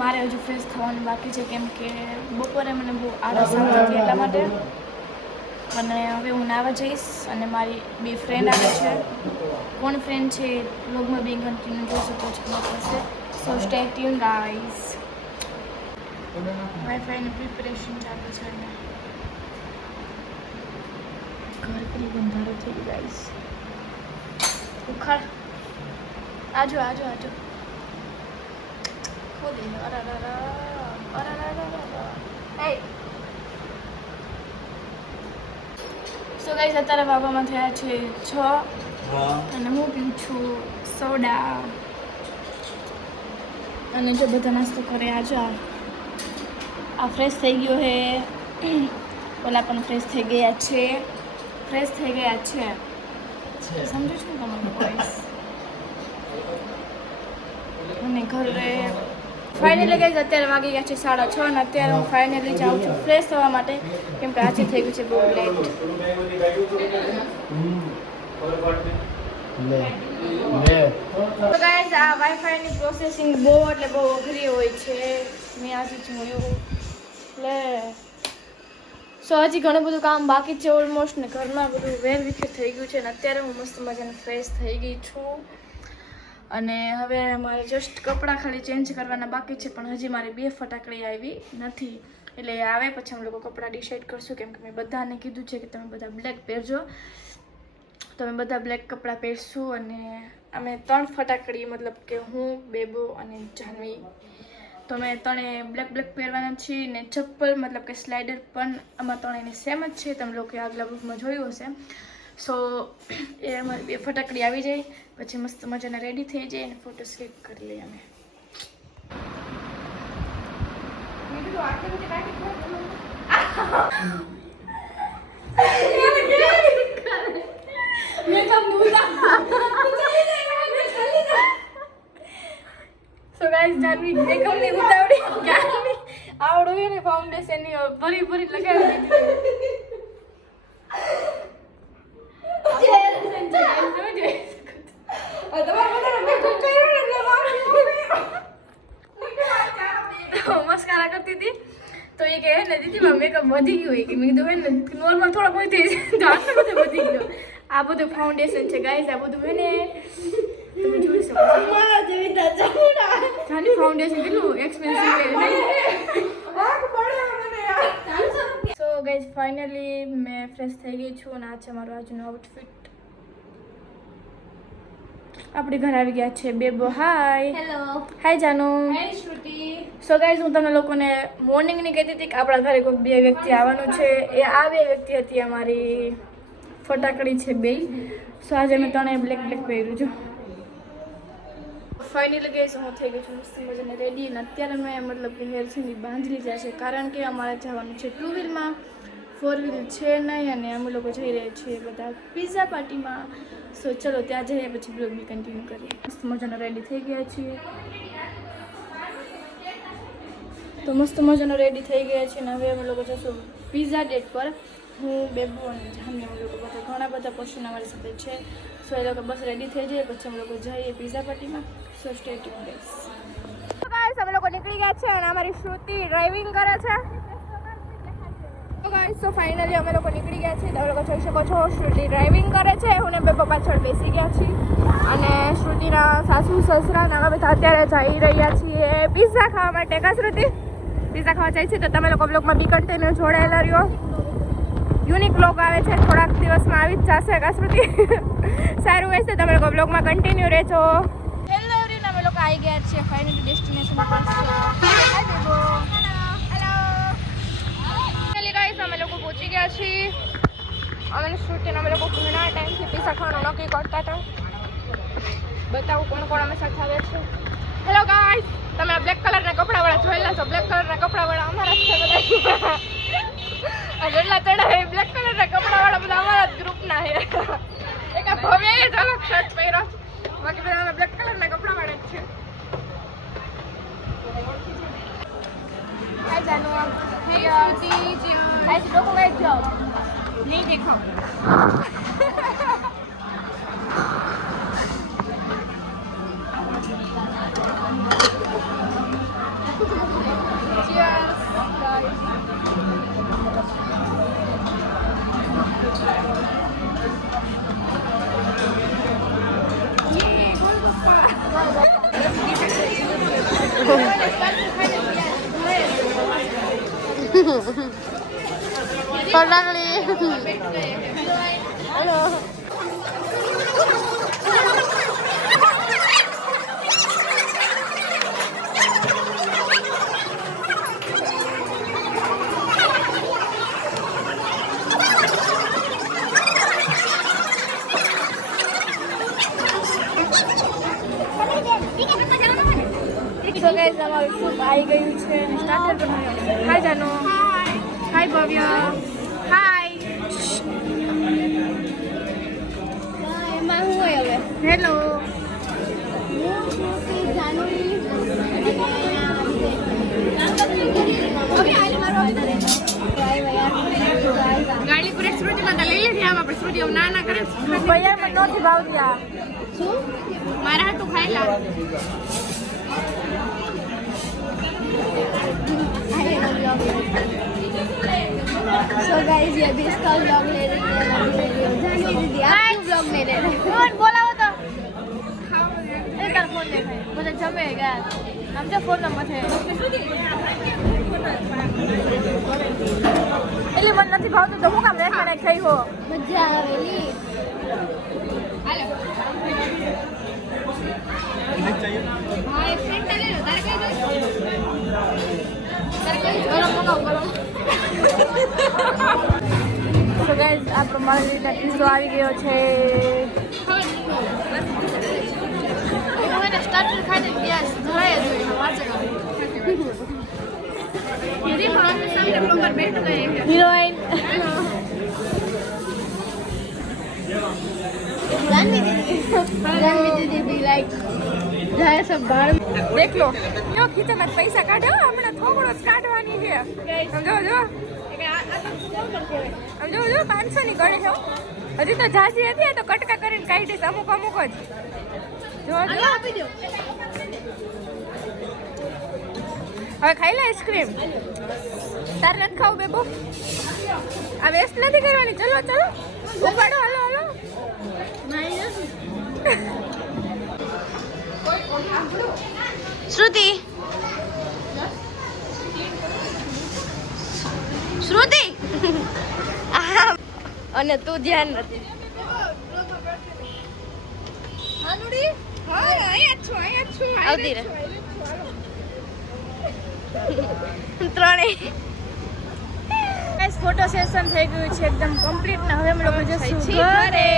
મારે હજુ ફ્રેશ થવાનું બાકી છે કેમ કે બપોરે મને બહુ આળસ આવતી હતી એટલા માટે. અને હવે હું નાવા જઈશ અને મારી બે ફ્રેન્ડ આવે છે. કોણ ફ્રેન્ડ છે વ્લોગમાં બી કન્ટિન્યુ જોઈ શકો છો ખબર પડશે. So stay tuned guys. વાઈફાઈની પ્રિપેરેશન ચાલુ છે ને ઘર કેટલી બંધારો થઈ ગઈ ગાઈઝ. ઉખાડ આજો આજો આજો ખોલી સો ગાઈઝ અત્યારે વાગવામાં થયા છે 6 અને હું પીઉં છું સોડા. અને જો બધા નાસ્તો કરે આજા આ ફ્રેશ થઈ ગયો હે. ઓલા પણ ફ્રેશ થઈ ગયા છે. સમજો છો ને તમારું વોઇસ. અને ઘરે ફાઇનલી ગાઈઝ અત્યારે વાગી ગયા છે 6:30 અને અત્યારે હું ફાઇનલી જાઉં છું ફ્રેશ થવા માટે કેમ કે આજે થઈ ગયું છે બહુ લેટ. તો ગાઈઝ આ વાઈફાઈની પ્રોસેસિંગ બહુ એટલે બહુ અઘરી હોય છે. મેં આજે જોયું લે. સો હજી ઘણું બધું કામ બાકી છે ઓલમોસ્ટ ને ઘરમાં બધું વેર વિખેર થઈ ગયું છે અને અત્યારે હું મસ્ત મજાને ફ્રેશ થઈ ગઈ છું. અને હવે મારે જસ્ટ કપડાં ખાલી ચેન્જ કરવાના બાકી છે પણ હજી મારી 2 ફટાકડી આવી નથી. એટલે આવે પછી અમે લોકો કપડાં ડિસાઈડ કરશું કેમ કે મેં બધાને કીધું છે કે તમે બધા બ્લેક પહેરજો. તો અમે બધા બ્લેક કપડાં પહેરશું અને અમે 3 ફટાકડી મતલબ કે હું બેબો અને જાનવી તો અમે ત્રણે બ્લેક પહેરવાના છીએ ને ચપ્પલ મતલબ કે સ્લાઇડર પણ આમાં ત્રણેયને સેમ જ છે. તમે લોકોએ આગલા બ્લોગમાં જોયું હશે. સો એ અમારી 2 ફટાકડી આવી જાય પછી મસ્ત મજાના રેડી થઈ જાય અને ફોટો સ્લિપ કરી લઈએ અમે. સો ગાઈસ જાનવી મેકઅપ ની ઉતાવળી આવડું ને ફાઉન્ડેશન ની ભરી લગાવી દીધી. મસ્કારા કરતી હતી તો એ કહે ને દીદી મેકઅપ વધી ગયું કે મેં કીધું ને નોર્મલ થોડોક વધી વધી ગયો. આ બધું ફાઉન્ડેશન છે ગાઈસ. આ બધું હે ને તમે જોઈ શકો છો. જાની ફાઉન્ડેશન કેટલું એક્સપેન્સિવ છે નહીં. સો ગાઈસ ફાઇનલી મેં ફ્રેશ થઈ ગઈ છું અને આ છે મારું આજનું આઉટફિટ. આપણે ઘર આવી ગયા છે બેબો. હાય હેલો હાય જાનુ. હાય શ્રુતિ. સો ગાઈઝ હું તમને લોકોને મોર્નિંગની કહેતી હતી કે આપણા ઘરે કોઈ 2 વ્યક્તિ આવવાનું છે. એ આ 2 વ્યક્તિ હતી અમારી ફટાકડી છે 2. સો આજે મેં ત્રણેય બ્લેક પહેર્યું છું. ફાઇનલી ગાઈઝ હું થઈ ગઈ છું મસ્ત મજાને રેડી અને અત્યારે મેં મતલબ કે હેર છે ને બાંધી લીધા છે કારણ કે અમારે જવાનું છે 2 વ્હીલમાં. 4 વ્હીલ છે નહીં અને અમે લોકો જઈ રહ્યા છીએ બધા પિઝા પાર્ટીમાં. સો ચલો ત્યાં જઈએ પછી બ્લોગની કન્ટિન્યુ કરીએ. મસ્ત મજાનો રેડી થઈ ગયા છીએ. તો મસ્ત મજાનો રેડી થઈ ગયા છે અને હવે અમે લોકો જઈશું પિઝા ડેટ પર. હું બેબુ અને જાનવી અમે લોકો બધા ઘણા બધા પર્સન અમારી સાથે છે. સો એ લોકો બસ રેડી થઈ જાય પછી અમે લોકો જઈએ પિઝા પાર્ટીમાં. સો સ્ટે ટ્યુન ગાઈસ. ગાઈસ અમે લોકો નીકળી ગયા છે અને અમારી શ્રુતિ ડ્રાઇવિંગ કરે છે. તો ગાઈસ સો ફાઇનલી અમે લોકો નીકળી ગયા છીએ. તમે લોકો જોઈ શકો છો શ્રુતિ ડ્રાઇવિંગ કરે છે. હું ને બેબો પાછળ બેસી ગયા છીએ અને શ્રુતિના સાસુ સસરા ને અમે બધા અત્યારે જઈ રહ્યા છીએ પિઝા ખાવા માટે. કા શ્રુતિ પિઝા ખાવા જાય છે તો તમે લોકો બ્લોગમાં બી કન્ટિન્યુ જોડાયેલા રહ્યો. યુનિક બ્લોગ આવે છે થોડાક દિવસમાં આવી જ જશે. કા શ્રુતિ સારું રહેશે તમે લોકો બ્લોગમાં કન્ટિન્યુ રહેજો. હેલો એવરીવન અમે લોકો આવી ગયા છીએ ફાઇનલી ડેસ્ટિનેશન પર. અમે લોકો પહોંચી ગયા છીએ. અમે શ્રુતિને અમે લોકો ઘણા ટાઈમથી પિઝા ખાવાનું નક્કી કરતા હતા. બતાવું કોણ કોણ અમે સાથે આવે છે. હેલો ગાઈસ તમે બ્લેક કલરના કપડાવાળા જોયેલા છો. બ્લેક કલરના કપડાવાળા અમારા જ છે બધા. જેટલા ચડા બ્લેક કલરના કપડાવાળા બધા અમારા જ ગ્રુપના છે. એક આ ભવ્ય જ અલગ શર્ટ પહેર્યો બાકી બધા અમે બ્લેક કલરના કપડાવાળા જ છે. हाय जानू हे श्रुति ऐसे लोगों में जाओ नहीं देखो હેલો. So guys, અમારું ફૂડ આવી ગયું છે અને સ્ટાર્ટર બનાવ્યું. હાય જાનો. હાય ભવ્ય. હાય. એમાં હું હોય હવે. હેલો. ગાડી પર શ્રુતિમાં લઈ લીધી આમ આપણે શ્રુતિ ના ના કરે ભૈયા મને નથી ભાવતી આ. શું મારા હાટું ખાઈ લા So guys, ये भी इसका vlog ले रही है, जाने दीदी आप क्यों vlog ले रहे हैं? કોણ બોલાવો તો? એ તાર ફોન દેખાય. બધા જમે ગયા. આમ જો ફોન નંબર છે. એટલે મને નથી ભાવતું તો હું કામ રેખાને ખાઈ હો. मजा आवेली હા એક ફ્રેન્ડ ચાલે લો તારે કઈ ગરમ મંગાવ ગરમ. So guys, આપણો મારી રીતે પીઝો આવી ગયો છે. હું એને સ્ટાર્ટર ખાઈને ગેસ ધરાય જ હોય વાંચે યદી ફોન સામે બ્લોગર બેઠ ગए हैं હિરોઈન. जानवी दीदी भी लाइक जाए सब बाहर દેખ લો જો ખીચામાં પૈસા કાઢો હમણાં થોડો જ કાઢવાની છે. સમજો જો સમજો જો 500 ની ગણે છે. હજી તો જાજી હતી તો કટકા કરીને કાઢીશ અમુક અમુક જ. જો આપી દો હવે ખાઈ લે આઈસ્ક્રીમ. તારે નથી ખાવું બેબો? આ વેસ્ટ નથી કરવાની. ચલો ચલો ઉપાડો. હાલો હાલો. શ્રુતિ શ્રુતિ અને તું ધ્યાન નથી. હાનુડી હા અહીંયા છું આવતી રહે ત્રણેય. ફોટો સેશન થઈ ગયું છે એકદમ કમ્પ્લીટ ને હવે અમે લોકો જશું ઘરે.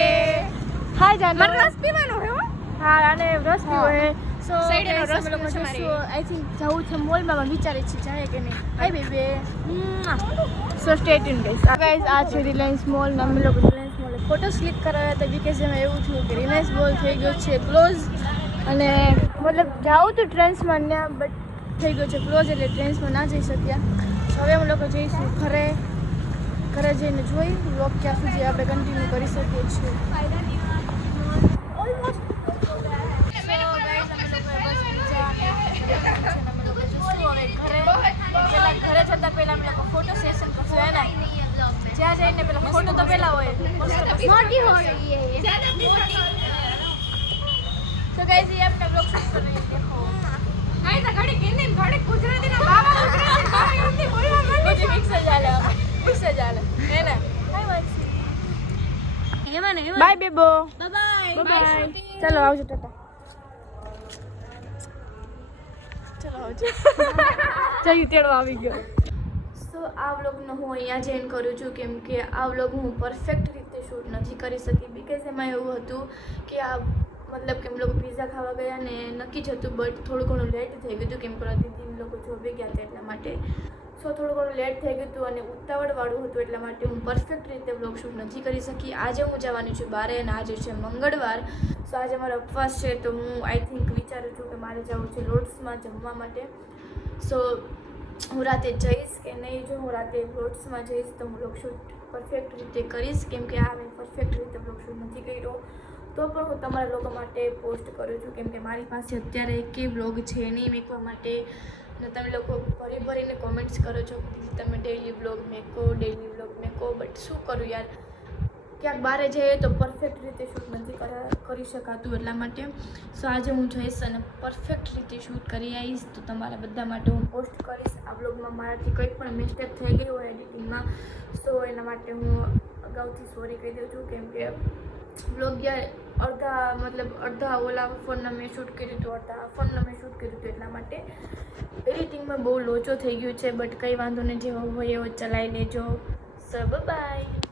હાય જાનો. મારે રસ પીવાનો હે હો હા અને રસ પીવો હે. સો Side નો રસ અમે લોકો પીવો છે મારે. જશું. આઈ થિંક જવું છે મોલમાં પણ વિચારે છે જાય કે નહીં. હાય બેબે. So stay tuned guys. આ છે રિલાયન્સ મોલ ને અમે લોકો રિલાયન્સ મોલ ફોટોસ ક્લિક કરાવ્યા હતા બીકોઝ એમાં એવું થયું કે રિલાયન્સ મોલ થઈ ગયો છે ક્લોઝ અને મતલબ જાવું તો ટ્રેન્સમાં ત્યાં બટ થઈ ગયો છે ક્લોઝ એટલે ટ્રેન્સમાં ના જઈ શક્યા. હવે અમે લોકો જઈશું ઘરે જઈને જોઈ વ્લોગ ક્યાં સુધી આપણે કન્ટિન્યુ કરી શકીએ છીએ. ઘરે જતા પહેલા અમે લોકો ફોટો સેશન કરશું હે ને જ્યાં જઈને પેલા ફોટો તો પહેલા હોય. मोटी हो रही है ये તો ગાઈસ ये अपना ब्लॉग शूट कर रही है देखो. ગાઈસ આ ઘડી કેને ઘડી ગુજરાતીના બાબા ગુજરાતી બાબા હિન્દી બોલવા માંડે બધું મિક્સ જ હાલે હે ને. બાય બેબો. Bye bye. ચલો આવજો ટાટા. ચલો આવજો. જઈ તેડો આવી ગયો. સો આ વ્લોગનો હું અહીંયા જ એન્ડ કરું છું કેમ કે આ વ્લોગ હું પરફેક્ટ રીતે શૂટ નથી કરી શકી બીકોઝ એમાં એવું હતું કે આ મતલબ કે એમ લોકો પિઝા ખાવા ગયા ને નક્કી જ હતું બટ થોડું ઘણું લેટ થઈ ગયું હતું કેમ કે દીદી લોકો જોબે ગયા હતા એટલા માટે. સો થોડું ઘણું લેટ થઈ ગયું હતું અને ઉતાવળવાળું હતું એટલા માટે હું પરફેક્ટ રીતે બ્લોગ શૂટ નથી કરી શકી. આજે હું જવાની છું બારે અને આજે છે મંગળવાર. સો આજે મારો ઉપવાસ છે તો હું આઈ થિંક વિચારું છું કે મારે જવું છે લોટ્સમાં જમવા માટે. સો હું રાતે જઈશ કે નહીં જો હું રાતે લોટ્સમાં જઈશ તો હું બ્લોગ શૂટ પરફેક્ટ રીતે કરીશ કેમ કે આ મેં પરફેક્ટ રીતે બ્લોગ શૂટ નથી કર્યો તો પણ હું તમારા લોકો માટે પોસ્ટ કરું છું કેમ કે મારી પાસે અત્યારે એકેય બ્લોગ છે નહીં મૂકવા માટે ને તમે લોકો ભરી ભરીને કોમેન્ટ્સ કરો છો કે તમે ડેઈલી બ્લોગ મેકો બટ શું કરું યાર, ક્યાંક બહાર જઈએ તો પરફેક્ટ રીતે શૂટ નથી કરી શકાતું, એટલા માટે સો આજે હું જઈશ અને પરફેક્ટ રીતે શૂટ કરી આવીશ. તો તમારા બધા માટે હું પોસ્ટ કરીશ. આ બ્લોગમાં મારાથી કંઈ પણ મિસ્ટેક થઈ ગઈ હોય એડિટિંગમાં, સો એના માટે હું અગાઉથી સોરી કહી દઉં છું. કેમ કે બ્લોગ યાર અડધા ઓલા ફોનના મેં શૂટ કર્યું હતું, અડધા આ ફોનના મેં શૂટ કર્યું હતું, એટલા માટે એડિટિંગમાં બહુ લોચો થઈ ગયું છે. બટ કંઈ વાંધો નહીં, જેવો હોય એવો ચલાવી લેજો. So bye.